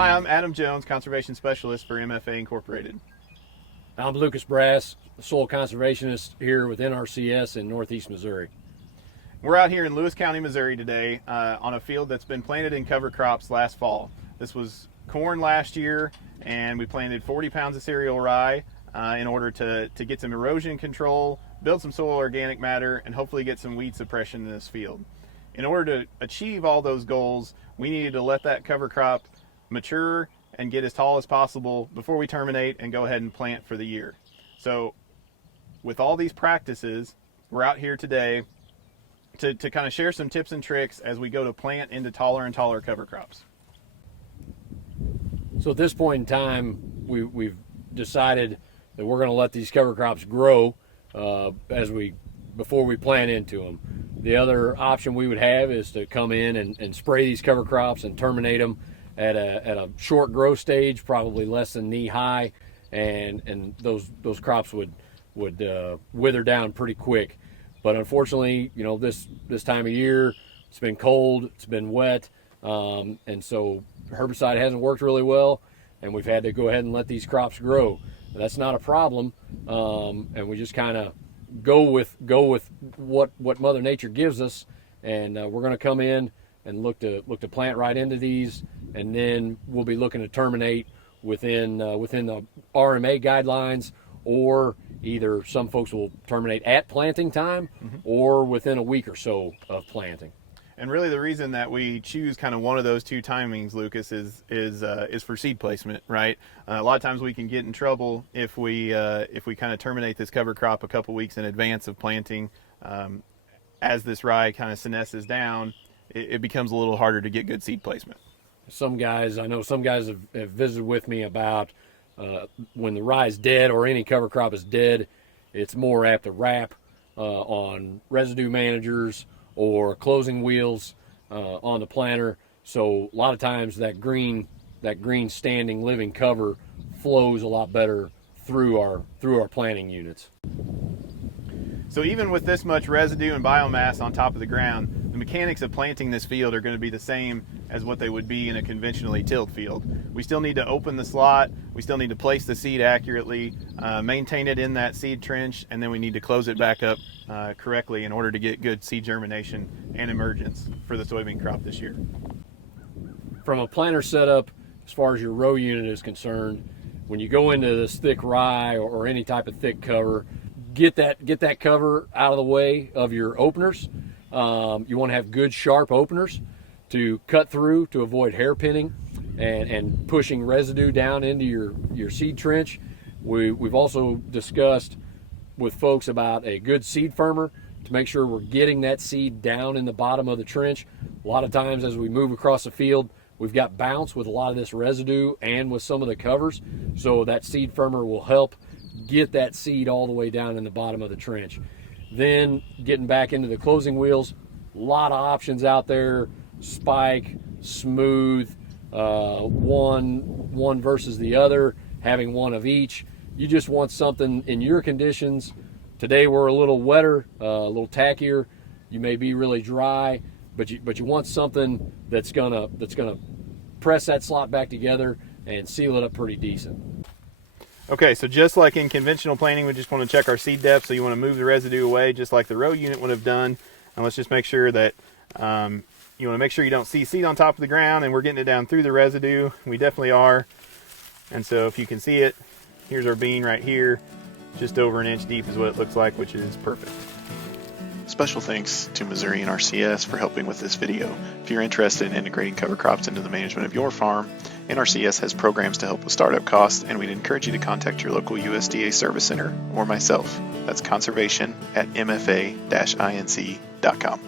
Hi, I'm Adam Jones, Conservation Specialist for MFA Incorporated. I'm Lucas Brass, Soil Conservationist here with NRCS in Northeast Missouri. We're out here in Lewis County, Missouri today on a field that's been planted in cover crops last fall. This was corn last year, and we planted 40 pounds of cereal rye in order to get some erosion control, build some soil organic matter, and hopefully get some weed suppression in this field. In order to achieve all those goals, we needed to let that cover crop mature and get as tall as possible before we terminate and go ahead and plant for the year. So with all these practices, we're out here today to kind of share some tips and tricks as we go to plant into taller and taller cover crops. So at this point in time, we've decided that we're going to let these cover crops grow before we plant into them. The other option we would have is to come in and spray these cover crops and terminate them at a short growth stage, probably less than knee high, and those crops would wither down pretty quick. But unfortunately, you know, this time of year, it's been cold, it's been wet, and so herbicide hasn't worked really well, and we've had to go ahead and let these crops grow. That's not a problem, and we just kind of go with what Mother Nature gives us, and we're going to come in and look to plant right into these, and then we'll be looking to terminate within the RMA guidelines, or either some folks will terminate at planting time or within a week or so of planting. And really the reason that we choose kind of one of those two timings, Lucas, is for seed placement, right? A lot of times we can get in trouble if we kind of terminate this cover crop a couple weeks in advance of planting. As this rye kind of senesces down, it becomes a little harder to get good seed placement. I know some guys have visited with me about when the rye is dead or any cover crop is dead, it's more apt to wrap on residue managers or closing wheels on the planter. So a lot of times that green standing living cover flows a lot better through our planting units. So even with this much residue and biomass on top of the ground, the mechanics of planting this field are going to be the same as what they would be in a conventionally tilled field. We still need to open the slot, we still need to place the seed accurately, maintain it in that seed trench, and then we need to close it back up correctly in order to get good seed germination and emergence for the soybean crop this year. From a planter setup, as far as your row unit is concerned, when you go into this thick rye or any type of thick cover, get that cover out of the way of your openers. You want to have good sharp openers to cut through to avoid hairpinning and pushing residue down into your seed trench. We've also discussed with folks about a good seed firmer to make sure we're getting that seed down in the bottom of the trench. A lot of times as we move across the field, we've got bounce with a lot of this residue and with some of the covers, so that seed firmer will help get that seed all the way down in the bottom of the trench. Then getting back into the closing wheels, a lot of options out there: spike, smooth, one versus the other, having one of each. You just want something in your conditions. Today we're a little wetter, a little tackier. You may be really dry, but you want something that's gonna press that slot back together and seal it up pretty decent. Okay, so just like in conventional planting, we just want to check our seed depth. So you want to move the residue away just like the row unit would have done. And let's just make sure that you want to make sure you don't see seed on top of the ground and we're getting it down through the residue. We definitely are. And so if you can see it, here's our bean right here. Just over an inch deep is what it looks like, which is perfect. Special thanks to Missouri NRCS for helping with this video. If you're interested in integrating cover crops into the management of your farm, NRCS has programs to help with startup costs, and we'd encourage you to contact your local USDA Service Center or myself. That's conservation@mfa-inc.com.